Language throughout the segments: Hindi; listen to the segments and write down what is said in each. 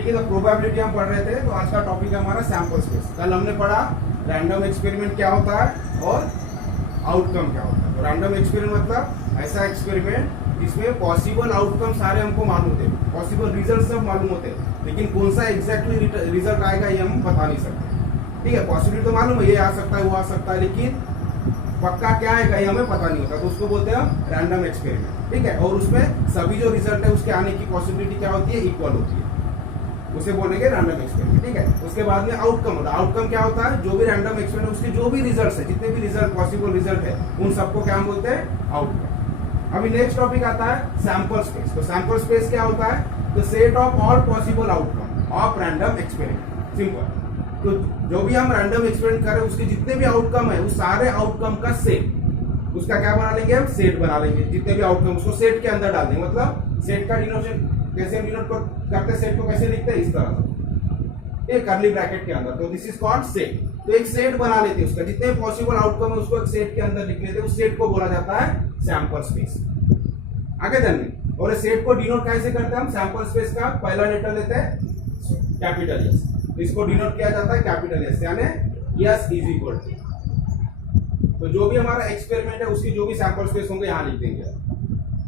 ठीक है, तो प्रोबेबिलिटी हम पढ़ रहे थे। तो आज का टॉपिक है हमारा सैंपल स्पेस। कल हमने पढ़ा रैंडम एक्सपेरिमेंट क्या होता है और आउटकम क्या होता है। तो रैंडम एक्सपेरिमेंट मतलब ऐसा एक्सपेरिमेंट जिसमें पॉसिबल आउटकम सारे हमको मालूम थे, पॉसिबल रिजल्ट सब मालूम होते, लेकिन कौन सा एग्जैक्टली रिजल्ट आएगा ये हम बता नहीं सकते। ठीक है, पॉसिबिलिटी तो मालूम है, ये आ सकता है, वो आ सकता है, लेकिन पक्का क्या आएगा ये हमें पता नहीं होता। तो उसको बोलते हैं हम रैंडम एक्सपेरिमेंट। ठीक है, और उसमें सभी जो रिजल्ट है उसके आने की पॉसिबिलिटी क्या होती है, इक्वल होती है, उसे बोलेंगे रैंडम एक्सपेरिमेंट। ठीक है, उसके बाद में आउटकम होता है। आउटकम क्या होता है, जो भी रैंडम एक्सपेरिमेंट उसके जो भी रिजल्ट है, जितने भी रिजल्ट पॉसिबल रिजल्ट है उन सबको क्या बोलते हैं, आउटकम। अभी नेक्स्ट टॉपिक आता है सैंपल स्पेस। तो सैंपल स्पेस क्या होता है, the set of all possible outcome of random experiment. Simple. तो जो भी हम रैंडम एक्सपेरिमेंट कर रहे हैं उसके जितने भी आउटकम है उस सारे आउटकम का सेट, उसका क्या बना लेंगे हम, सेट बना लेंगे। जितने भी आउटकम उसको सेट के अंदर डाल देंगे। मतलब सेट का डिनोटेशन कैसे हम डिनोट करते हैं, सेट को कैसे लिखते हैं, इस तरह से, एक कर्ली ब्रैकेट के अंदर। तो दिस इज कॉल्ड सेट। तो एक सेट बना लेते हैं, उसका जितने पॉसिबल आउटकम है उसको एक सेट के अंदर लिख लेते हैं। उस सेट को बोला जाता है सैंपल स्पेस। आगे जानते, और इस सेट को डिनोट कैसे करते हैं हम, सैंपल स्पेस का पहला लेटर लेते हैं कैपिटल एस, इसको डिनोट किया जाता है कैपिटल एस, यानी एस इज इक्वल टू। तो जो भी हमारा एक्सपेरिमेंट है उसकी जो भी सैंपल स्पेस होंगे यहाँ लिख देंगे।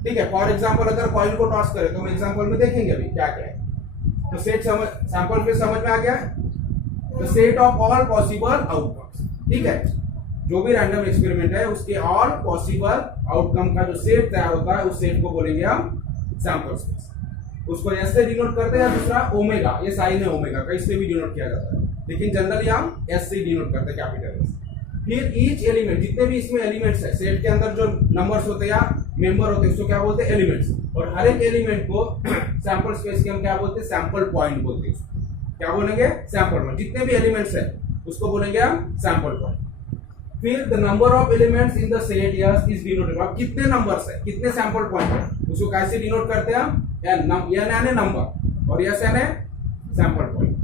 ठीक है, फॉर एग्जांपल अगर कॉइन को टॉस करें तो हम एग्जांपल में देखेंगे अभी क्या क्या है। तो सेट समझ, सैंपल स्पेस समझ में आ गया। तो set of all possible outcomes. ठीक है, जो भी रैंडम एक्सपेरिमेंट है उसके ऑल पॉसिबल आउटकम का जो सेट तैयार होता है उस सेट को बोलेंगे हम सैंपल स्पेस। उसको एस से डिनोट करते हैं, या दूसरा ओमेगा, ये साइन है ओमेगा का, इससे भी डिनोट किया जाता है, लेकिन जनरली हम एस से डिनोट करते हैं, कैपिटल एस। फिर ईच एलिमेंट, जितने भी इसमें एलिमेंट्स है, सेट के अंदर जो नंबर्स होते हैं या मेंबर होते हैं उसको क्या बोलते हैं, एलिमेंट्स। और हर एक एलिमेंट को सैंपल स्पेस के हम क्या बोलते हैं, सैंपल पॉइंट बोलते हैं। क्या बोलेंगे, सैंपल पॉइंट। जितने भी एलिमेंट्स है उसको बोलेंगे हम सैंपल पॉइंट। फिर the number of elements in the set yes is denoted. अब कितने नंबर्स है, कितने सैंपल पॉइंट है, उसको कैसे डिनोट करते हैं हम, एन यानी नंबर, और यस यानी सैंपल पॉइंट।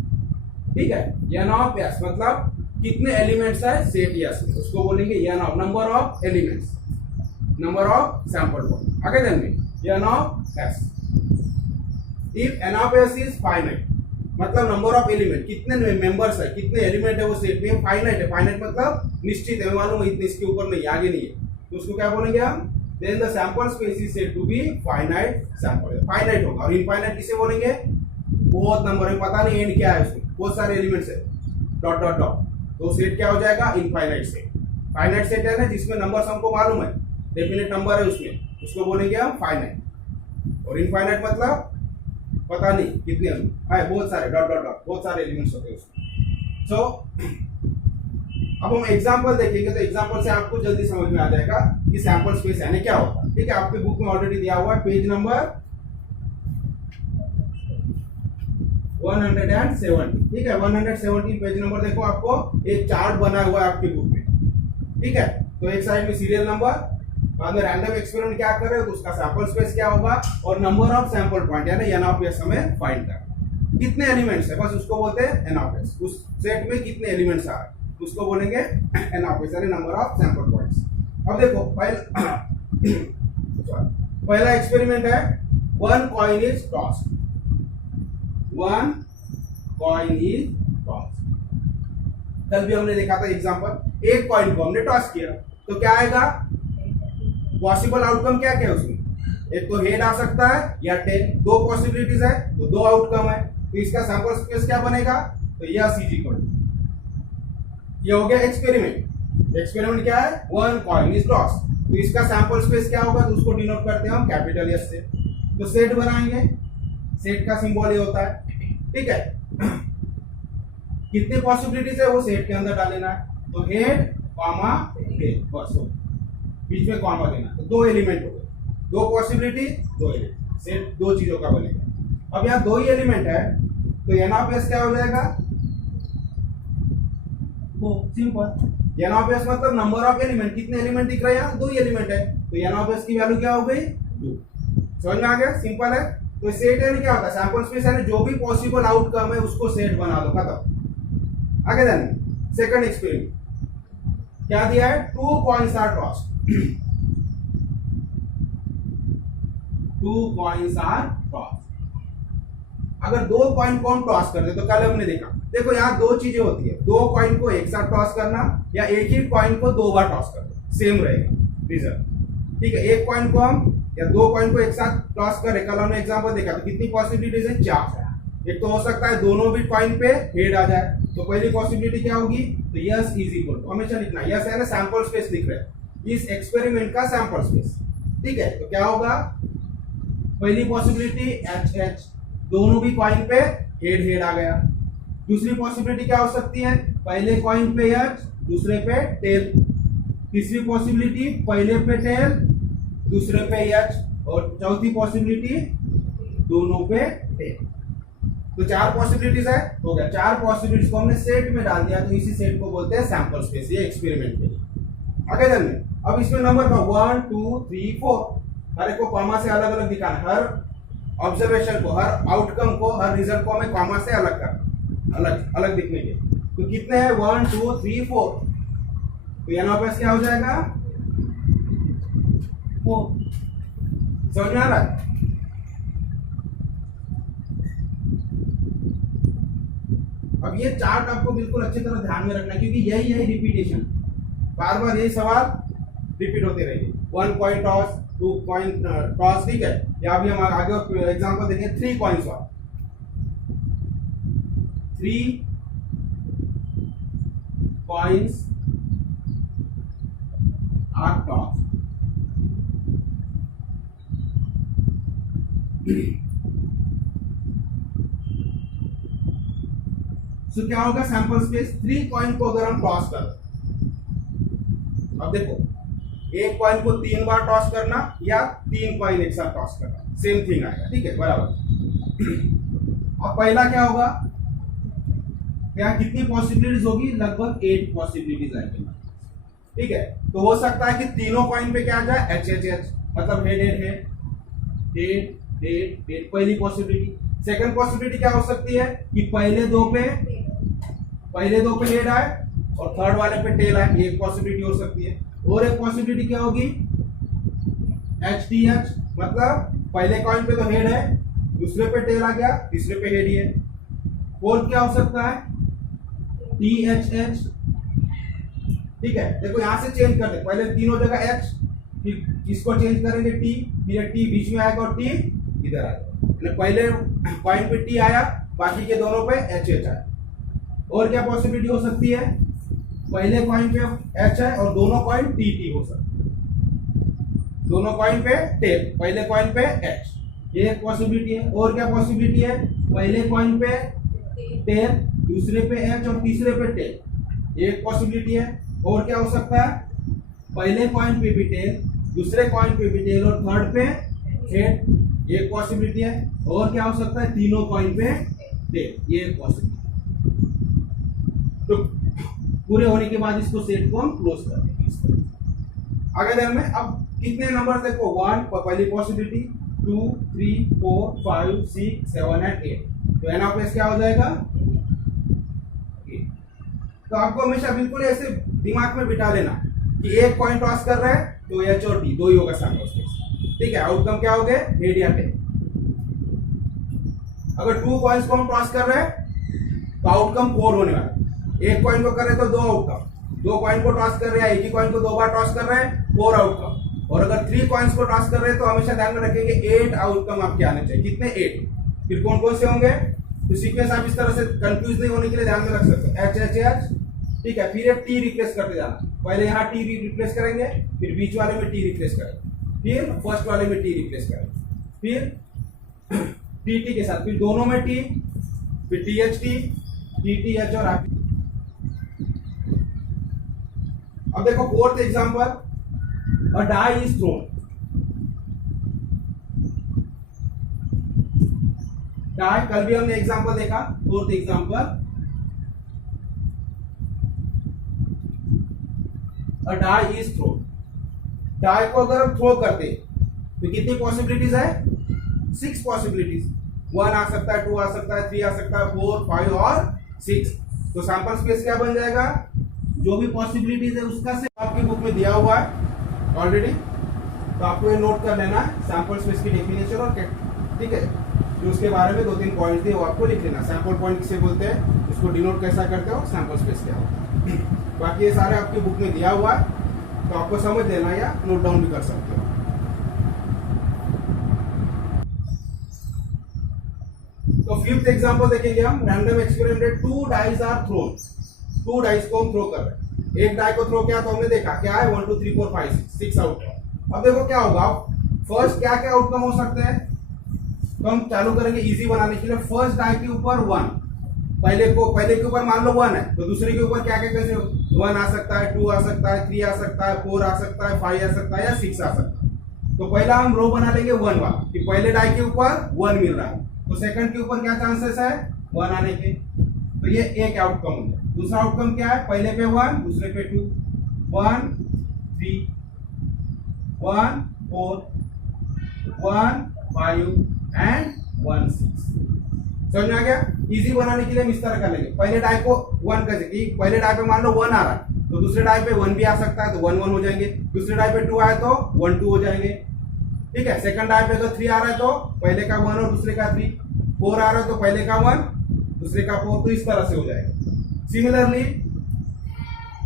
ठीक है, एन ऑफ एस मतलब कितने एलिमेंट्स है सेट यस में, उसको बोलेंगे N of number of elements, number of sample point. आगे देंगे N of S. If N of S is finite, मतलब नंबर ऑफ एलिमेंट, कितने मेंबर्स है, कितने एलिमेंट है वो सेट में, फाइनाइट है। फाइनाइट मतलब निश्चित है, मालूम है इतने, इसके ऊपर नहीं, आगे नहीं है, तो उसको क्या बोलेंगे हम, then the sample space is said to be finite sample. Finite होगा। और इनफाइनाइट किसे बोलेंगे, बहुत नंबर है, पता नहीं एंड क्या है उसमें, बहुत सारे एलिमेंट्स है, डॉट डॉट डॉट, तो सेट क्या हो जाएगा, इनफाइनाइट सेट। फाइनाइट सेट है ना जिसमें नंबर्स हमको मालूम है, डेफिनेट नंबर है उसमें, उसको बोलेंगे हम फाइनाइट। और इनफाइनाइट मतलब पता नहीं कितने है, बहुत सारे डॉट डॉट डॉट, बहुत सारे एलिमेंट्स होते हैं उसमें। सो अब हम एग्जांपल देखेंगे, तो एग्जांपल से आपको जल्दी समझ में आ जाएगा कि सैंपल स्पेस यानी क्या होता है। ठीक है, आपके बुक में ऑलरेडी दिया हुआ है, पेज नंबर 170। ठीक है, 117 पेज नंबर देखो, आपको एक चार्ट बना हुआ है आपकी बुक में। ठीक है, तो एक साइड में सीरियल नंबर, बाद में रैंडम एक्सपेरिमेंट क्या कर रहे हो तो उसका सैंपल स्पेस क्या होगा, और नंबर ऑफ सैंपल पॉइंट यानी एन ऑफ एस हमें फाइंड करना। कितने एलिमेंट्स है बस उसको बोलते हैं एन ऑफ एस। उस सेट में कितने एलिमेंट्स आ रहे हैं उसको बोलेंगे एन ऑफ एस, यानी नंबर ऑफ सैंपल पॉइंट्स। अब देखो पहला एक्सपेरिमेंट है, one coin is tossed. One coin is tossed. कल भी हमने देखा था एग्जांपल, एक कॉइन को हमने टॉस किया तो क्या आएगा, पॉसिबल आउटकम क्या क्या है उसमें, एक तो हेड आ सकता है या टेल, दो पॉसिबिलिटीज है तो दो आउटकम है, तो इसका सैंपल स्पेस क्या बनेगा, तो यस इज इक्वल टू, ये हो गया एक्सपेरिमेंट। एक्सपेरिमेंट क्या है, वन कॉइन इज टॉस, तो इसका सैंपल स्पेस क्या होगा, तो उसको डिनोट करते हैं हम कैपिटल एस से। तो सेट बनाएंगे, सेट का सिंबल ये होता है। ठीक है, कितनी पॉसिबिलिटीज है वो सेट के अंदर डालेना है, तो हेड कॉमा हेड, बस बीच में कॉमा देना, तो दो एलिमेंट हो गए, दो पॉसिबिलिटी दो एलिमेंट, सेट दो चीजों का बनेगा। अब यहाँ दो ही एलिमेंट है तो एन ऑफ एस क्या हो जाएगा, वो सिंपल, एन ऑफ एस मतलब नंबर ऑफ एलिमेंट, कितने एलिमेंट दिख रहे हैं यहाँ, दो ही एलिमेंट है, तो एन ऑफ एस की वैल्यू क्या हो गई, 2। समझ में आ गया, सिंपल है। तो सेट यानी क्या होता है, सैंपल स्पेस यानी जो भी पॉसिबल आउटकम है उसको सेट बना दो, खत्म। आगे जाने, सेकंड एक्सपेरिमेंट क्या दिया है, 2 coins are tossed. 2 coins are tossed. अगर दो कॉइन को हम टॉस कर दे तो कल हमने देखा, देखो यहाँ दो चीजें होती है, दो कॉइन को एक साथ टॉस करना या एक ही कॉइन को दो बार टॉस करना, सेम रहेगा रिजल्ट। ठीक है, एक कॉइन को हम या दो कॉइन को एक साथ टॉस करें, कल हमने एग्जांपल देखा तो कितनी पॉसिबिलिटीज है, 4। एक तो हो सकता है दोनों भी कॉइन पे हेड आ जाए, तो पहली पॉसिबिलिटी क्या होगी, तो यस इज इक्वल टू, हमेशा लिखना यस है ना, सैंपल स्पेस लिख रहे हैं इस एक्सपेरिमेंट का सैंपल स्पेस। ठीक है, तो क्या होगा, पहली पॉसिबिलिटी एच एच, दोनों भी कॉइन पे हेड हेड आ गया। दूसरी पॉसिबिलिटी क्या हो सकती है, पहले कॉइन पे एच दूसरे पे टेल। तीसरी पॉसिबिलिटी पहले पे टेल दूसरे पे एच, और चौथी पॉसिबिलिटी दोनों पे टेल। तो 4 पॉसिबिलिटीज है, हो गया। 4 पॉसिबिलिटीज को हमने सेट में डाल दिया, तो इसी सेट को बोलते हैं सैंपल स्पेस, ये एक्सपेरिमेंट के लिए। आगे चलने, अब इसमें नंबर का 1 2 3 4 हर एक को कॉमा से अलग अलग दिखाना, हर ऑब्जर्वेशन को, हर आउटकम को, हर रिजल्ट को हमें कॉमा से अलग करना, अलग अलग दिखने के। तो कितने हैं, 1 2 3 4, तो यहाँ पे क्या हो जाएगा 4। समझ में आ रहा है। अब ये चार्ट आपको बिल्कुल अच्छी तरह ध्यान में रखना है, क्योंकि यही है रिपीटेशन, बार बार यही सवाल रिपीट होते रहेंगे। 1 कॉइन टॉस, 2 कॉइन टॉस, ठीक है। या भी हम आगे एग्जांपल देखेंगे, 3 कॉइन्स वाला, 3 कॉइन्स आर टॉस। तो क्या होगा, सैंपल स्पेस 3 कॉइन को अगर हम टॉस कर, अब देखो एक कॉइन को 3 बार टॉस करना या 3 कॉइन एक साथ टॉस करना, सेम थिंग आएगा। ठीक है, बराबर। अब पहला क्या होगा, क्या कितनी पॉसिबिलिटीज होगी, लगभग 8 पॉसिबिलिटीज आएगी। ठीक है, तो हो सकता है कि तीनों कॉइन पे क्या आ जाए, एच एच एच, मतलब head head head head head head, पहली पॉसिबिलिटी। सेकंड पॉसिबिलिटी क्या हो सकती है कि पहले दो पे हेड आए और थर्ड वाले पे टेल आए, ये एक पॉसिबिलिटी हो सकती है। और एक पॉसिबिलिटी क्या होगी, एच टी एच, मतलब पहले कॉइन पे तो हेड है, दूसरे पे टेल आ गया, तीसरे पे हेड ही है। फोर्थ क्या हो सकता है, टी एच एच। ठीक है, देखो यहां से चेंज कर दे, पहले तीनों जगह एच, फिर इसको चेंज करेंगे टी, फिर टी बीच में आएगा और टी इधर आएगा। पहले कॉइन पे टी आया, बाकी के दोनों पे एच एच आया। और क्या पॉसिबिलिटी हो सकती है, पहले कॉइन पे एच है और दोनों कॉइन टी टी हो सकते हैं, दोनों कॉइन पे टेल, पहले कॉइन पे एच, ये एक पॉसिबिलिटी है। और क्या पॉसिबिलिटी है, पहले कॉइन पे टेल, दूसरे पे एच और तीसरे पे टेल, ये एक पॉसिबिलिटी है। और क्या हो सकता है, पहले कॉइन पे भी टेल, दूसरे कॉइन पे भी टेल और थर्ड पे हेड, ये एक पॉसिबिलिटी है। और क्या हो सकता है, तीनों कॉइन पे टेल, ये एक पॉसिबिलिटी। तो पूरे होने के बाद इसको सेट को हम क्लोज कर देंगे। आगे ध्यान में, अब कितने नंबर देखो, 1 पहली पॉसिबिलिटी, 2 3 4 5 6 7 एंड 8, तो एन ऑफ एस क्या हो जाएगा 8। तो आपको हमेशा बिल्कुल ऐसे दिमाग में बिठा लेना कि एक कॉइन टॉस कर रहे हैं तो एच और टी दो ही होगा सैंपल स्पेस। ठीक है, आउटकम क्या हो गए, हेड या टेल। अगर 2 कॉइन्स को हम टॉस कर रहे हैं तो आउटकम 4 होने वाला है। एक कॉइन को कर रहे तो 2 आउटकम, 2 कॉइन को टॉस कर रहे हैं, एक ही कॉइन को 2 बार टॉस कर रहे हैं, 4 आउटकम। और अगर 3 कॉइन्स को टॉस कर रहे हैं तो हमेशा ध्यान में रखेंगे 8 आउटकम आपके आने चाहिए। कितने, 8। फिर कौन कौन से होंगे, तो सीक्वेंस आप इस तरह से कंफ्यूज नहीं होने के लिए ध्यान में रख सकते हैं, एच एच एच। ठीक है, फिर एक टी रिप्लेस करते जाना, पहले यहाँ टी रिप्लेस करेंगे, फिर बीच वाले में टी रिप्लेस करेंगे, फिर फर्स्ट वाले में टी रिप्लेस करेंगे, फिर टी टी के साथ, फिर दोनों में टी, फिर T H T, T T H और आप। अब देखो fourth example, a die is thrown. Die, कल भी हमने एग्जांपल देखा, fourth example, a die is thrown. Die को अगर हम थ्रो करते तो कितनी पॉसिबिलिटीज है, 6 पॉसिबिलिटीज। 1 आ सकता है, 2 आ सकता है, 3 आ सकता है, 4 5 और 6। तो सैंपल स्पेस क्या बन जाएगा, जो भी पॉसिबिलिटीज है उसका से आपकी बुक में दिया हुआ है ऑलरेडी, तो आपको ये नोट कर लेना है सैंपल स्पेस की डेफिनेशन और ठीक है। फिर उसके बारे में 2-3 पॉइंट थे वो आपको लिख लेना। सैंपल पॉइंट किसे बोलते हैं, उसको डिनोट कैसा करते हो, सैंपल स्पेस क्या होता है। बाकी ये सारे आपकी बुक में दिया हुआ है, तो आपको समझ लेना या नोट डाउन भी कर सकते हो। तो फिफ्थ एग्जांपल देखेंगे हम। Random experiment, 2 dice are thrown. 2 dice को हम थ्रो कर रहे हैं। एक डाई को थ्रो किया तो हमने देखा क्या है, 1 2 3 4 5 6 आउटकम। अब देखो क्या होगा, फर्स्ट क्या क्या आउटकम हो सकते हैं। तो हम चालू करेंगे इजी बनाने के लिए। फर्स्ट डाई के ऊपर 1, पहले के ऊपर मान लो 1 है, तो दूसरे के ऊपर क्या क्या कैसे 1 आ सकता है, 2 आ सकता है, 3 आ सकता है, 4 आ सकता है, 5 आ सकता है या 6 आ सकता है। तो पहला हम रो बना लेंगे 1 वाला, कि पहले डाई के ऊपर 1 मिल रहा है, तो सेकंड के ऊपर क्या चांसेस है, 1 आने के। तो ये एक आउटकम हो गया। दूसरा आउटकम क्या है, पहले पे 1, दूसरे पे 2, 1 3 1 4 1 5 एंड 1 6। समझ में आ गया। इजी बनाने के लिए हम इस तरह कर लेंगे। पहले डाई को 1 कैसे, कि पहले डाई पे मान लो 1 आ रहा है, तो दूसरे डाई पे 1 भी आ सकता है, तो 1 1 हो जाएंगे। दूसरे डाई पे 2 आए तो 1 2 हो जाएंगे। ठीक है। सेकंड डाई पे तो 3 आ रहा है, तो पहले का 1 और दूसरे का 3। 4 आ रहा है तो पहले का 1 दूसरे का 4, तो इस तरह से हो जाएगा। सिमिलरली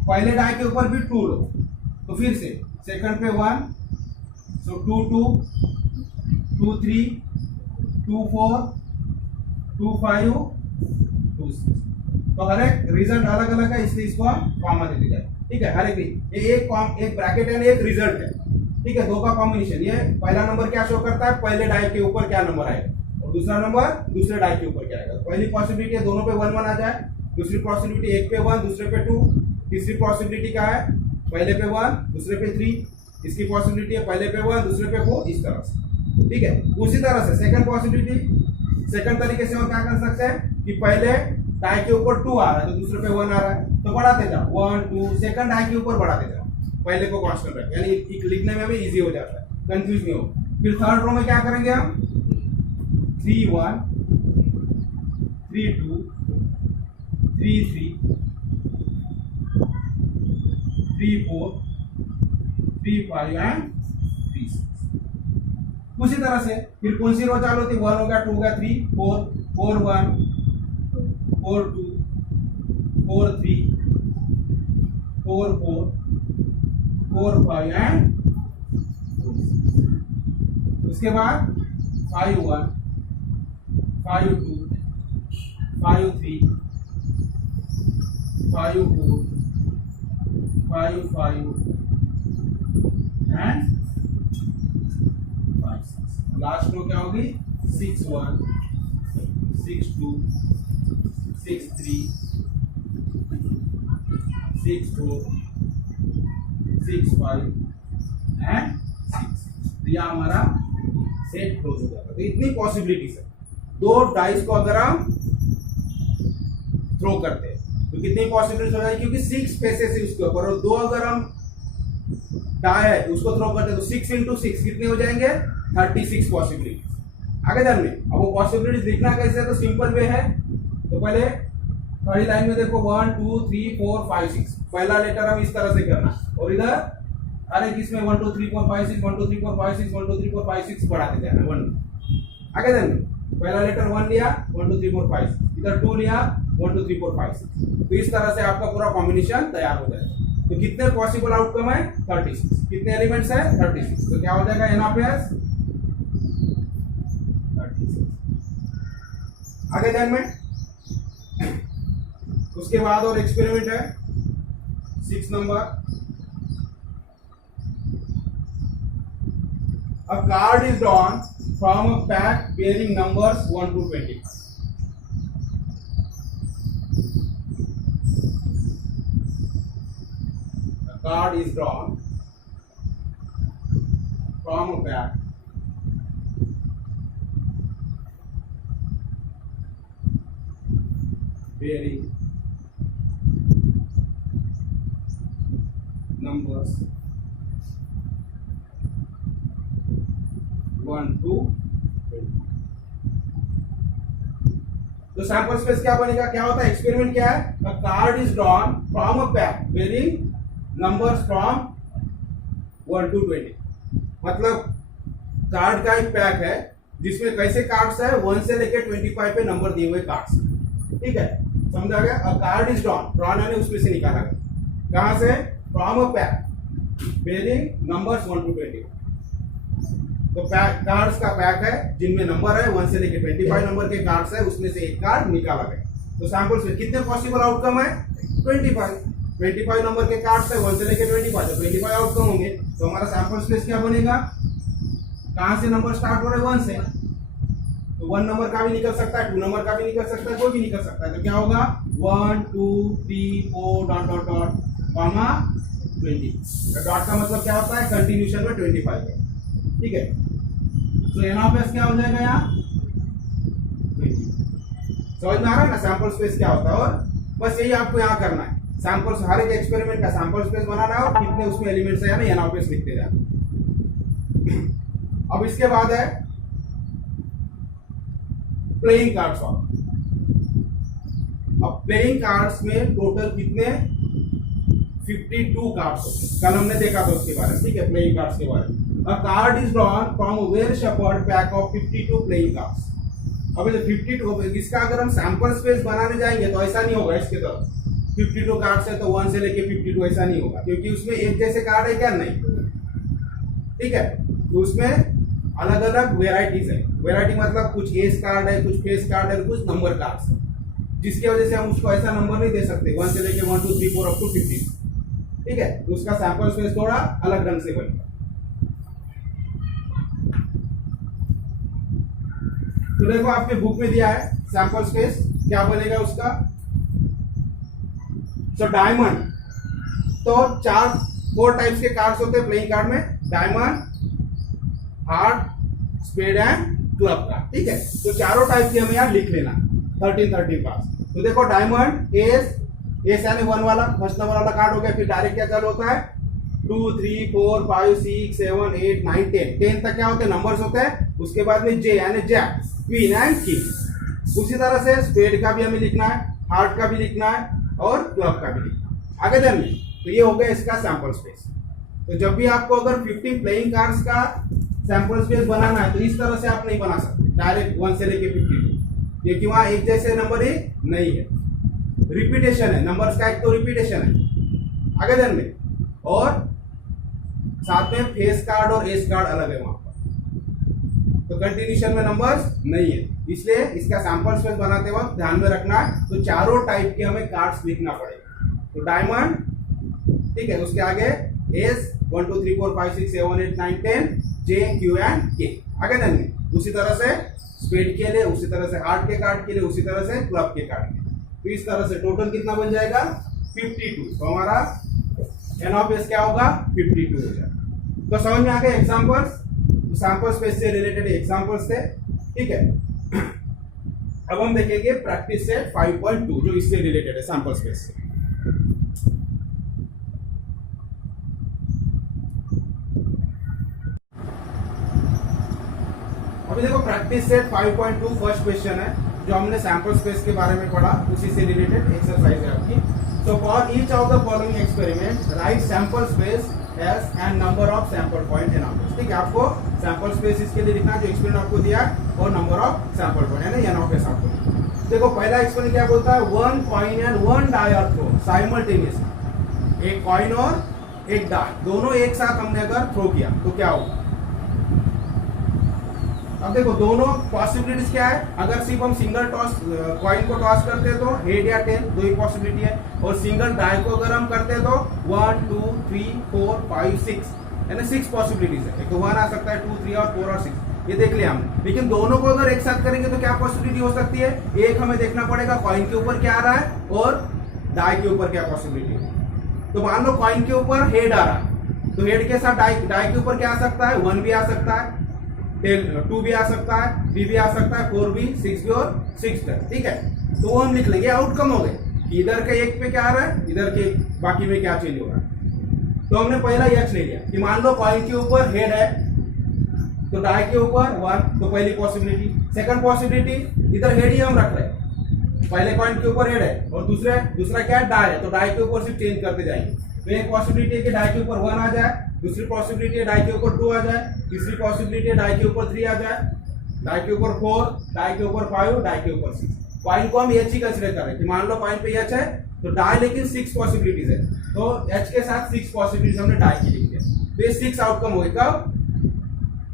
पहले डाई के ऊपर भी 2 लो, तो फिर से सेकंड पे 1, सो 2 2 2 3 2 4 2 5 2 6। तो हर एक रिजल्ट अलग अलग है, इसलिए इसको हम कॉमा देते जाए। ठीक है। हर एक एक ब्रैकेट है, एक रिजल्ट है। ठीक है। 2 का कॉम्बिनेशन। ये पहला नंबर क्या शो करता है, पहले डाई के ऊपर क्या नंबर आएगा, और दूसरा नंबर दूसरे डाई के ऊपर क्या आएगा। पहली पॉसिबिलिटी है दोनों पे 1 1 आ जाए, दूसरी पॉसिबिलिटी एक पे 1 दूसरे पे 2, तीसरी पॉसिबिलिटी क्या है, पहले पे 1 दूसरे पे 3, इसकी पॉसिबिलिटी है पहले पे 1 दूसरे पे 4, इस तरह से। ठीक है। उसी तरह से सेकंड पॉसिबिलिटी, सेकंड तरीके से हम क्या कर सकते हैं कि पहले डाई के ऊपर 2 आ रहा है, तो दूसरे पे 1 आ रहा है, तो बढ़ाते जाओ 1 2, सेकंड डाई के ऊपर बढ़ाते जाओ, पहले को कांस्टेंट रखें, यानी लिखने में भी इजी हो जाता है, कंफ्यूज नहीं हो। फिर थर्ड रो में क्या करेंगे हम, 3 1 3 2 3 3 3 4 3 5 एंड 3 6। उसी तरह से फिर कौन सी रो चालू थी, 1 हो गया, 2 हो गया, 3 4 4 1 4 2 4 3 4 4 4 5 एंड 4 6। उसके बाद 5 1 5 2 5 3 5 4 5 5 एंड 5 6। लास्ट रो क्या होगी, 6 1 6 2 6 3 6 4 6 5 एंड 6। तो यह हमारा सेट क्लोज हो जाता है। तो इतनी पॉसिबिलिटीज है। 2 डाइस को अगर हम थ्रो करते हैं तो कितनी पॉसिबिलिटीज हो जाएगी, क्योंकि 6 स्पेसेस है उसके ऊपर, और 2 अगर हम डाई है उसको थ्रो करते हैं तो 6 into 6 कितने हो जाएंगे, 36 पॉसिबिलिटीज। आगे जानने अब वो पॉसिबिलिटीज लिखना कैसे है, तो सिंपल वे है। तो पहले पहली लाइन में देखो 1 2 3 4 5 6, पहला लेटर हम इस तरह से करना, और इधर हर एक इसमें 1 2 3 4 5 6 1 2 3 4 5 6 1 2 3 4 5 6 बढ़ाते जाना 1। आगे जानने पहला लेटर 1 लिया 1 2 3 4 5, इधर 2 लिया 1 2 3 4 5 6। तो इस तरह से आपका पूरा कॉम्बिनेशन तैयार हो जाएगा। तो कितने पॉसिबल आउटकम है, 36। कितने एलिमेंट्स है, 36। तो क्या हो जाएगा यहाँ पे 36। आगे ध्यान में, उसके बाद और एक्सपेरिमेंट है 6 number. A card is drawn from a pack bearing numbers 1 to 20. A card is drawn from a pack bearing numbers 1 to 20। तो सैंपल स्पेस क्या बनेगा, क्या होता है, एक्सपेरिमेंट क्या है, अ card is drawn from a pack bearing numbers from 1 to 20। मतलब कार्ड का एक पैक है जिसमें कैसे कार्ड्स है 1 से लेके 25 पे नंबर दिए हुए कार्ड्स, ठीक है, समझा गया। अ कार्ड इज ड्रॉन यानी उसमें से निकाला गया, कहां से, from a pack bearing numbers 1 to 20। तो पैक कार्ड्स का पैक है जिनमें नंबर है 1 से लेके 25 नंबर के कार्ड्स है, उसमें से एक कार्ड निकाला गया। तो सैंपल्स में कितने पॉसिबल आउटकम है, 25 नंबर के कार्ड्स है 1 से लेके 25, तो 25 आउटकम होंगे। तो हमारा सैंपल स्पेस क्या बनेगा, कहां से नंबर स्टार्ट हो रहे हैं 1 से, तो 1 नंबर का भी निकल सकता है, 2 नंबर का भी निकल सकता है, कोई भी निकल सकता है। तो क्या होगा 1 2 3 4 dot dot dot comma 20। Dot का मतलब क्या होता है, कंटिन्यूशन में 25 है, ठीक है। तो एन ऑफ एस क्या हो जाएगा यहाँ 20। समझ में आ रहा है ना सैंपल स्पेस क्या होता है। और बस यही आपको यहाँ करना है, सैंपल्स हर एक एक्सपेरिमेंट का सैंपल स्पेस बनाना है और कितने उसमें एलिमेंट्स है यानी एन ऑफ एस लिखते जाना। अब इसके बाद है प्लेइंग कार्ड्स। अब प्लेइंग कार्ड्स में टोटल कितने 52 कार्ड्स होते हैं, कल हमने देखा था उसके बारे में, ठीक है, प्लेइंग कार्ड्स के बारे में। A card is drawn from a well shuffled pack of 52 playing cards। अब ये 52, इसका अगर हम सैंपल स्पेस बनाने जाएंगे तो ऐसा नहीं होगा, इसके तरफ 52 कार्ड्स है तो 1 से लेके 52 ऐसा नहीं होगा, क्योंकि उसमें एक जैसे कार्ड है क्या, नहीं, ठीक है। तो उसमें अलग अलग वेराइटीज है, वेराइटी मतलब कुछ एस कार्ड है, कुछ फेस कार्ड है, कुछ नंबर कार्ड्स है, जिसकी वजह से हम उसको ऐसा नंबर नहीं दे सकते 1 से लेके 1 2 3 4 अप टू 50, ठीक है। तो उसका सैंपल स्पेस थोड़ा अलग ढंग से बनेगा। तो देखो आपके बुक में दिया है सैंपल स्पेस क्या बनेगा उसका। सो डायमंड, तो 4 टाइप्स के कार्ड्स होते हैं प्लेइंग कार्ड में, diamond, heart, spade and club card, ठीक है। तो चारों टाइप की हमें यहाँ लिख लेना 13 कार्ड्स। तो देखो डायमंड एस यानी 1 वाला फर्स्ट नंबर वाला कार्ड हो गया, फिर डायरेक्ट क्या चालू होता है 2 3 4 5 6 7 8 9 10 तक क्या होते हैं नंबर्स होते हैं। उसके बाद में जे यानी जैक, क्वीन एंड किंग। उसी तरह से स्पेड का भी हमें लिखना है, हार्ट का भी लिखना है और क्लब का भी लिखना है आगे दिन में। तो ये हो गया इसका सैंपल स्पेस। तो जब भी आपको अगर 15 प्लेइंग कार्ड्स का सैंपल स्पेस बनाना है तो इस तरह से आप नहीं बना सकते डायरेक्ट 1 से लेके 52, ये कि वहां एक जैसे नंबर ही नहीं है, रिपीटेशन है नंबर्स का, एक तो रिपीटेशन है आगे दिन में, और साथ में फेस कार्ड और एस कार्ड अलग है वहां पर, तो कंटिन्यूशन में नंबर्स नहीं है। इसलिए इसका सैंपल स्पेस बनाते वक्त ध्यान में रखना है, तो चारों टाइप के हमें कार्ड्स लिखना पड़ेगा। तो डायमंड, ठीक है, उसके आगे एस 1 2 3 4 5 6 7 8 9 10 जे क्यू एंड के आगे दिन में। उसी तरह से स्पेड के लिए, उसी तरह से हार्ट के कार्ड के लिए, उसी तरह से क्लब के कार्ड के लिए। तो इस तरह से टोटल कितना बन जाएगा 52। तो हमारा एन ऑफ एस क्या होगा 52 हो जाएगा। तो समझ में आ गया एग्जांपल्स, सैंपल स्पेस से रिलेटेड एग्जांपल्स थे, ठीक है। अब हम देखेंगे प्रैक्टिस सेट 5.2 जो इससे रिलेटेड है सैंपल स्पेस से। अभी देखो प्रैक्टिस सेट 5.2 फर्स्ट क्वेश्चन है जो हमने सैंपल स्पेस के बारे में पढ़ा, उसी से रिलेटेड एक्सरसाइज है आपकी। So for each of the following experiments, write sample space as and number of sample point n of s। ठीक है, आपको सैंपल स्पेस इसके लिए लिखना जो एक्सपेरिमेंट आपको दिया है और नंबर ऑफ सैंपल पॉइंट यानी n of s आपको। देखो पहला एक्सपेरिमेंट क्या बोलता है, 1 coin and 1 die are throw simultaneously. एक कॉइन और एक डाई दोनों एक साथ हमने अगर थ्रो किया तो क्या होगा। अब देखो दोनों पॉसिबिलिटीज क्या है, अगर सिर्फ हम सिंगल टॉस कॉइन को टॉस करते हैं तो हेड या टेल, दो ही पॉसिबिलिटी है, और सिंगल डाई को अगर हम करते हैं तो 1 2 3 4 5 6 यानी 6 पॉसिबिलिटीज है। एक तो 1 आ सकता है, 2 3 और 4 और 6 ये देख लिया हमने। लेकिन दोनों को अगर एक साथ करेंगे तो क्या पॉसिबिलिटी हो सकती है, एक हमें देखना पड़ेगा कॉइन के ऊपर क्या आ रहा है और डाई के ऊपर क्या पॉसिबिलिटी है। तो मान लो कॉइन के ऊपर हेड आ रहा है तो हेड के साथ डाई के ऊपर क्या आ सकता है, 1 भी आ सकता है, 2 भी आ सकता है, 3 भी आ सकता है, 4 भी, 6 भी और 6 तक, ठीक है। तो वो हम लिख लेंगे आउटकम हो गए, इधर के एक पे क्या आ रहा है, इधर के बाकी में क्या चेंज हो रहा है। तो हमने पहला यच ले लिया कि मान लो कॉइन के ऊपर हेड है तो डाई के ऊपर 1, तो पहली पॉसिबिलिटी। सेकंड पॉसिबिलिटी इधर हेड ही हम रख रहे हैं, पहले कॉइन के ऊपर हेड है और दूसरा क्या है डाई है, तो डाई के ऊपर सिर्फ चेंज करते जाएंगे। तो एक पॉसिबिलिटी है कि डाई के ऊपर 1 आ जाए, दूसरी पॉसिबिलिटी है डाई के ऊपर 2 आ जाए, तीसरी पॉसिबिलिटी है डाई के ऊपर 3 आ जाए, डाई के ऊपर 4, डाई के ऊपर 5, डाई के ऊपर 6। पॉइंट को हम एच ही कंसिडर करें कि मान लो पॉइंट पे एच है तो डाई, लेकिन 6 पॉसिबिलिटीज है, तो एच के साथ 6 पॉसिबिलिटीज हमने डाई की लिख दिया। तो ये 6 आउटकम हुए कब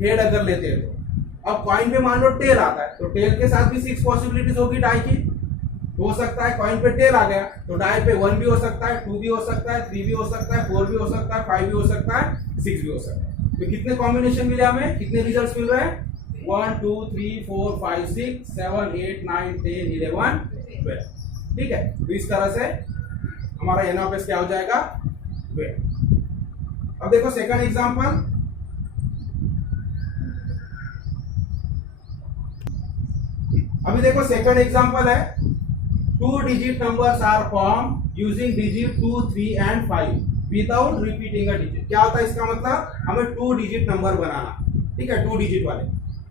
हेड अगर लेते हैं तो। अब कॉइन पे मान लो टेल आता है तो टेल के साथ भी 6 पॉसिबिलिटीज होगी डाई की। हो सकता है कॉइन पे टेल आ गया तो डाई पे 1 भी हो सकता है, 2 भी हो सकता है, 3 भी हो सकता है, 4 भी हो सकता है, 5 भी हो सकता है, 6 भी हो सकता है। तो कितने कॉम्बिनेशन मिले हमें, कितने रिजल्ट्स मिल रहे हैं? 1 2 3 4 5 6 7 8 9 10 11 12। ठीक है, तो इस तरह से हमारा एन ऑफ एस क्या हो जाएगा? 12। अब देखो सेकंड एग्जांपल। अभी देखो सेकंड एग्जांपल है, 2 digit numbers are form using digit 2 3 and 5 without repeating a digit. क्या होता है इसका मतलब? हमें 2 डिजिट नंबर बनाना। ठीक है, 2 डिजिट वाले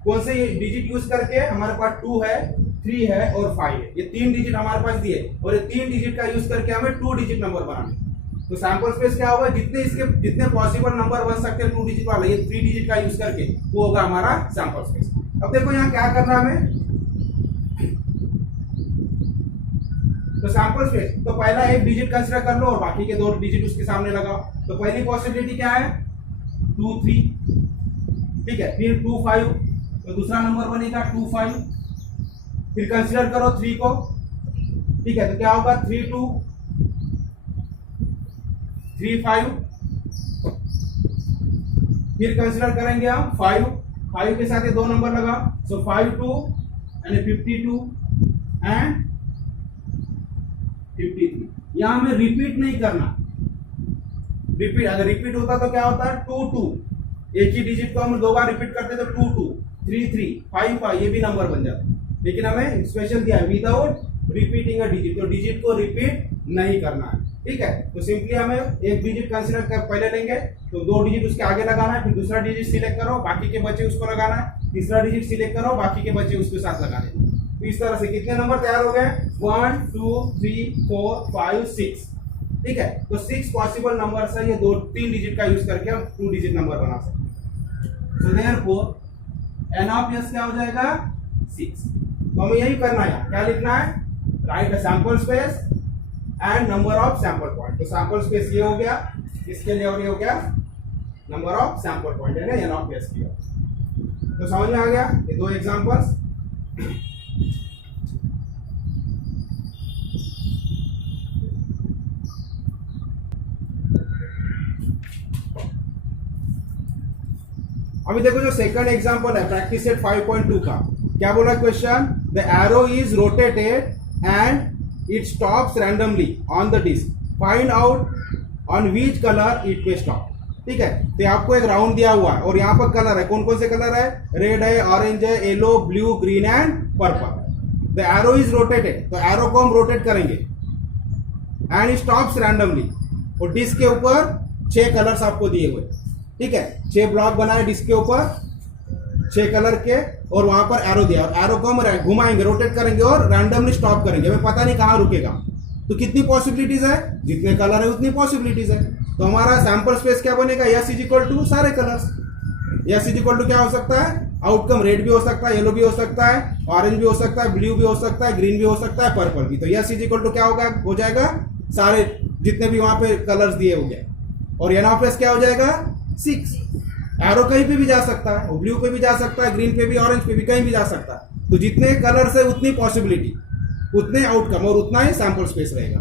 कौन से डिजिट यूज करके? हमारे पास 2 है, 3 है और 5 है, ये 3 डिजिट हमारे पास दिए और ये 3 डिजिट का यूज करके हमें 2 डिजिट नंबर बनाने। तो सैंपल स्पेस क्या होगा? जितने पॉसिबल नंबर बन सकते हैं 2 डिजिट वाले, ये 3 डिजिट का यूज करके, वो होगा हमारा सैंपल स्पेस। अब देखो यहाँ क्या करना हमें, तो सैंपल स्पेस तो पहला एक डिजिट कंसीडर कर लो और बाकी के 2 डिजिट उसके सामने लगाओ। तो पहली पॉसिबिलिटी क्या है? 2 3। ठीक है, फिर 2 5, तो दूसरा नंबर बनेगा 2 5। फिर कंसीडर करो 3 को। ठीक है, तो क्या होगा? 3 2 3 5। फिर कंसीडर करेंगे हम 5 के साथ ये 2 नंबर लगा, सो 5 2 यानी 52 एंड 53। यहां हमें रिपीट नहीं करना। अगर रिपीट होता तो क्या होता है? 2 2, एक ही डिजिट को हम 2 बार रिपीट करते तो 2 2 3 3 5 5, ये भी नंबर बन जाता। लेकिन हमें स्पेशल दिया है विदाउट रिपीटिंग अ डिजिट, तो डिजिट को रिपीट नहीं करना है। ठीक है, तो सिंपली हमें एक डिजिट कंसीडर कर पहले लेंगे, तो 2 डिजिट उसके आगे लगाना है, फिर दूसरा डिजिट सिलेक्ट करो, बाकी के बचे उसको लगाना है, तीसरा डिजिट सिलेक्ट करो, बाकी के बचे उसके साथ लगाने। तो इस तरह से कितने नंबर तैयार हो गए? 1 2 3 4 5 6। ठीक है, तो 6 पॉसिबल नंबर है, ये 3 डिजिट का यूज करके हम 2 डिजिट नंबर बना सकते हैं। So therefore N of S क्या हो जाएगा? 6। तो हमें यही करना है, क्या लिखना है? Right a sample space and number of sample point. तो सैंपल स्पेस ये हो गया, इसके लिए और ये हो गया नंबर ऑफ सैंपल पॉइंट, है ना, एन ऑफ एस किया। तो समझ में आ गया ये 2 एग्जांपल्स। अभी देखो जो सेकंड एग्जांपल है प्रैक्टिस सेट 5.2 का, क्या बोला question? The arrow is rotated and it stops randomly on the disc, find out on which colour it may stop. ठीक है, तो आपको एक राउंड दिया हुआ है और यहाँ पर कलर है, कौन कौन से कलर है? रेड है, ऑरेंज है, yellow, blue, green and purple. The arrow is rotated, तो एरो को हम रोटेट करेंगे एंड इट स्टॉप्स रैंडमली, और डिस्क के ऊपर 6 कलर्स आपको दिए हुए। ठीक है, 6 ब्लॉक बनाए डिस्क के ऊपर 6 कलर के, और वहां पर एरो दिया, और एरो को हम घुमाएंगे, रोटेट करेंगे और रैंडमली स्टॉप करेंगे, हमें पता नहीं कहां रुकेगा। तो कितनी पॉसिबिलिटीज है? जितने कलर है उतनी पॉसिबिलिटीज है। तो हमारा सैंपल स्पेस क्या बनेगा? यस इज इक्वल टू सारे colours. S is equal to क्या हो सकता है? आउटकम रेड भी हो सकता है, येलो भी हो सकता है, ऑरेंज भी हो सकता है, ब्लू भी हो सकता है, ग्रीन भी हो सकता है, पर्पल भी। तो यस इज इक्वल टू क्या होगा? हो जाएगा सारे जितने भी वहां पे कलर्स दिए होंगे, और एन ऑफ एस क्या हो जाएगा? 6। एरो कहीं पे भी जा सकता है, ब्लू पे भी जा सकता है, ग्रीन पे भी, ऑरेंज पे भी, कहीं भी जा सकता है। तो जितने कलर है उतनी पॉसिबिलिटी, उतने आउटकम और उतना ही सैंपल स्पेस रहेगा।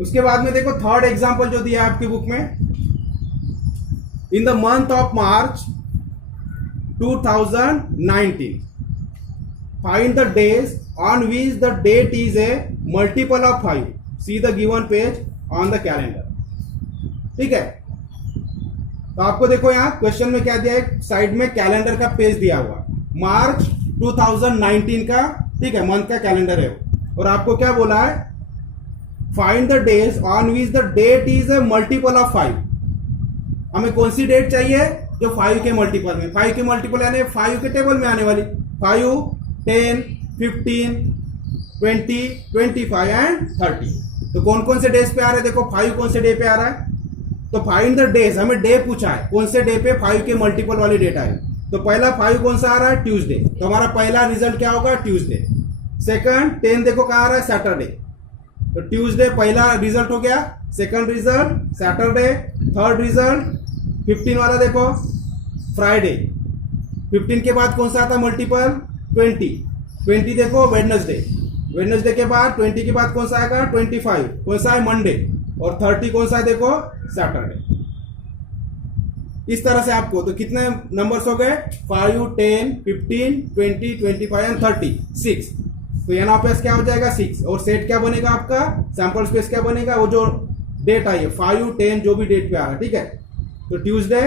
उसके बाद में देखो थर्ड एग्जांपल जो दिया है आपकी बुक में, in the month of March 2019 find the days on which the date is a multiple of 5, see the given page on the calendar. ठीक है, तो आपको देखो यहां क्वेश्चन में क्या दिया है, साइड में कैलेंडर का पेज दिया हुआ, मार्च 2019 का, ठीक है, मंथ का कैलेंडर है, और आपको क्या बोला है? Find the days on which the date is a multiple of 5। हमें कौन सी डेट चाहिए? जो 5 के मल्टीपल में, 5 के मल्टीपल यानी 5 के टेबल में आने वाली, 5 10 15 20 25 एंड 30। तो कौन कौन से डेज पे आ रहे हैं? देखो 5 कौन से डे पे आ रहा है? तो फाइंड द डेज, हमें डे पूछा है, कौन से डे पे 5 के मल्टीपल वाली डेट आएगी। तो पहला 5 कौन सा आ रहा है, ट्यूसडे, तो हमारा पहला रिजल्ट क्या होगा, ट्यूसडे। सेकंड 10 देखो कहाँ आ रहा है, सैटरडे, तो ट्यूसडे पहला रिजल्ट हो गया, second result Saturday, third result 15 वाला देखो फ्राइडे, 15 के बाद कौन सा आता मल्टीपल, 20 देखो वेडनेसडे, वेडनेसडे के बाद 20 के बाद कौन सा आएगा, 25 कौन सा है, मंडे, और 30 कौन सा है देखो, सैटरडे। इस तरह से आपको तो कितने नंबर्स हो गए, 5, 10, 15, 20, 25 एंड 30, 6। तो यहाँ पे क्या हो जाएगा, 6, और सेट क्या बनेगा आपका, सैंपल स्पेस क्या बनेगा, वो जो डेट आई है 5, 10 जो भी डेट पे आ रहा है, ठीक है। तो ट्यूसडे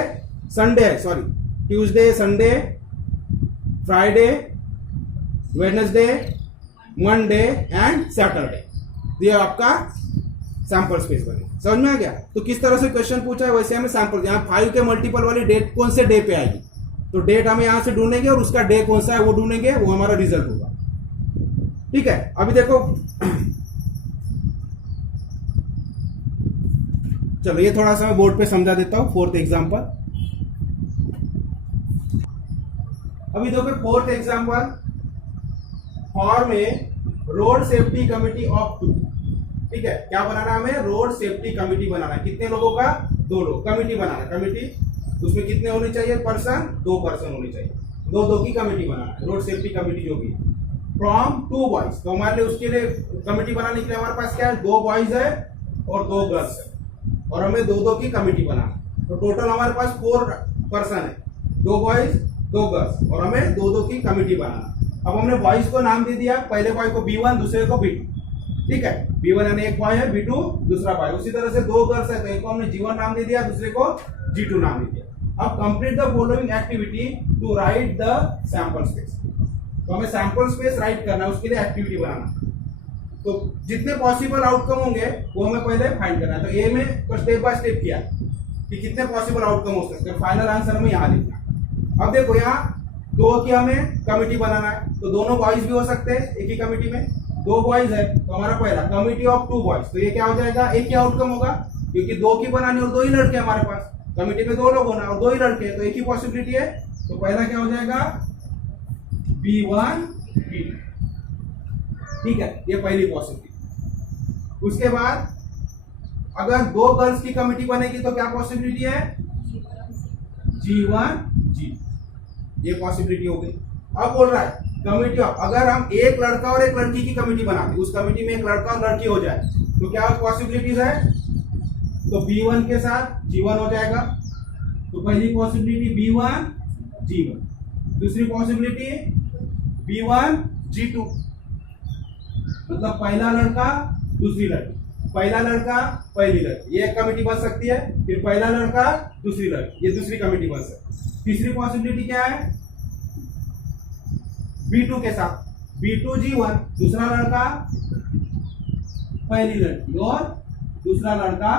संडे है, sorry Tuesday, Sunday, Friday, Wednesday, Monday and Saturday, ये आपका सैंपल स्पेस बनेगा। समझ में आ गया। तो किस तरह से क्वेश्चन पूछा है वैसे हमें सैंपल, यहाँ 5 के मल्टीपल वाली डेट कौन से डे पे आएगी, तो डेट हम यहां से ढूंढेंगे और उसका डे कौन सा है वो ढूंढेंगे, वो हमारा रिजल्ट होगा, ठीक है। अभी देखो चलो ये थोड़ा सा मैं बोर्ड पे समझा देता हूं, फोर्थ एग्जांपल। अभी देखो fourth example, form A road safety committee of 2, ठीक है। क्या बनाना है हमें, रोड सेफ्टी कमिटी बनाना है, कितने लोगों का, 2 लोग, कमिटी बनाना है, कमिटी उसमें कितने होने चाहिए पर्सन, 2 पर्सन होने चाहिए, 2 की कमिटी बनाना है, रोड सेफ्टी कमिटी जो भी फ्रॉम 2 बॉयज। तो हमारे लिए उसके लिए कमिटी बनाने के लिए हमारे पास क्या है, 2 बॉयज है और 2 गर्ल्स है, और हमें 2 की कमिटी बनाना है। तो टोटल हमारे पास 4 पर्सन है, 2 बॉयज 2 गर्ल्स, और हमें 2 की कमिटी बनाना। अब हमने बॉयज को नाम दे दिया, पहले बॉय को B1, दूसरे को B2, ठीक है। B1 यानी एक बॉय है, B2 दूसरा बॉय। उसी तरह से 2 गर्ल्स है, तो एक को हमने G1 नाम दे दिया, दूसरे को G2 नाम दे दिया। अब complete the following activity to write the sample space. तो हमें सैंपल स्पेस राइट करना है, उसके लिए एक्टिविटी बनाना। तो जितने पॉसिबल आउटकम होंगे वो हमें पहले फाइंड करना है। तो ए में तो स्टेप बाय स्टेप किया कि कितने पॉसिबल आउटकम हो सकते हैं, फाइनल आंसर हमें यहाँ लिखना है। अब देखो यहाँ 2 की हमें कमिटी बनाना है, तो दोनों बॉयज भी हो सकते हैं एक ही कमिटी में। 2 बॉयज है तो हमारा पहला कमिटी ऑफ 2 बॉयज, तो ये क्या हो जाएगा, एक ही आउटकम होगा, क्योंकि 2 की बनानी और 2 ही लड़के हमारे पास, कमिटी में 2 लोग होना और 2 ही लड़के, तो एक ही पॉसिबिलिटी है। तो पहला क्या हो जाएगा, B1 B2, ठीक है, ये पहली पॉसिबिलिटी। उसके बाद अगर 2 गर्ल्स की कमिटी बनेगी तो क्या पॉसिबिलिटी है, G1 G2, ये पॉसिबिलिटी हो गई। अब बोल रहा है कमिटी ऑफ, अगर हम एक लड़का और एक लड़की की कमिटी बना दें, उस कमिटी में एक लड़का और लड़की हो जाए, तो क्या पॉसिबिलिटीज है, तो B1 के साथ G1 हो जाएगा। तो पहली पॉसिबिलिटी B1 G1, दूसरी पॉसिबिलिटी B1 G2, मतलब पहला लड़का दूसरी लड़की, पहला लड़का पहली लड़की, ये एक कमिटी बन सकती है। फिर पहला लड़का दूसरी लड़की, ये दूसरी कमिटी बन सकती है। तीसरी पॉसिबिलिटी क्या है, B2 के साथ B2 G1, दूसरा लड़का पहली लड़की और दूसरा लड़का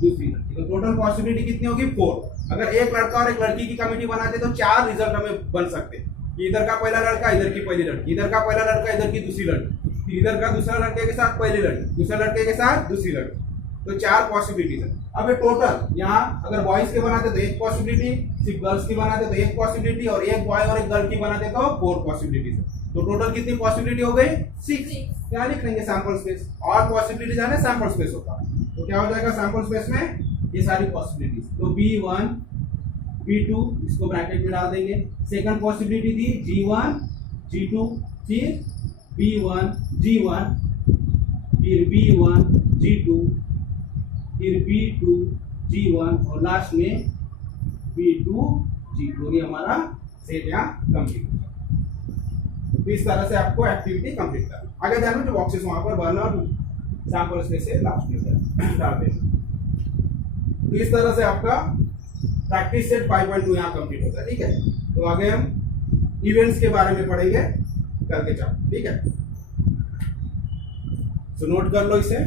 दूसरी लड़की, तो टोटल पॉसिबिलिटी कितनी होगी, 4। अगर एक लड़का और एक लड़की की कमिटी बनाते तो 4 रिजल्ट हमें बन सकते हैं, इधर का पहला लड़का, इधर की पहली लड़की, इधर का पहला लड़का, इधर की दूसरी लड़की, इधर का दूसरा लड़के के साथ पहली लड़की, दूसरे लड़के के साथ दूसरी लड़की, तो 4 पॉसिबिलिटीज है। अब ये टोटल यहाँ अगर बॉयज के बनाते तो एक पॉसिबिलिटी, सिर्फ गर्ल्स की बनाते तो एक पॉसिबिलिटी, और एक बॉय और एक गर्ल की बनाते तो 4 पॉसिबिलिटीज है। तो टोटल कितनी पॉसिबिलिटी हो गई, 6। क्या लिख लेंगे, सैंपल स्पेस। और पॉसिबिलिटीज है ना, सैंपल स्पेस होता है, तो क्या हो जाएगा सैंपल स्पेस में ये सारी पॉसिबिलिटीज। तो B1 B2 इसको ब्रैकेट में डाल देंगे। सेकंड पॉसिबिलिटी थी G1 G2, फिर B1 G1, फिर B1 G2, फिर B2 G1 और लास्ट में B2 G2, ये हमारा सेट यहाँ कंप्लीट हो जाएगा। तो इस तरह से आपको एक्टिविटी कंप्लीट करना। आगे जाना जो बॉक्सेस वहां पर भरना और सैंपल स्पेस से लास्ट में डाल देना। तो इस तरह से आपका प्रैक्टिस सेट 5.2 यहाँ कंप्लीट होता है, ठीक है। तो आगे हम इवेंट्स के बारे में पढ़ेंगे करके चलो, ठीक है। तो नोट कर लो इसे।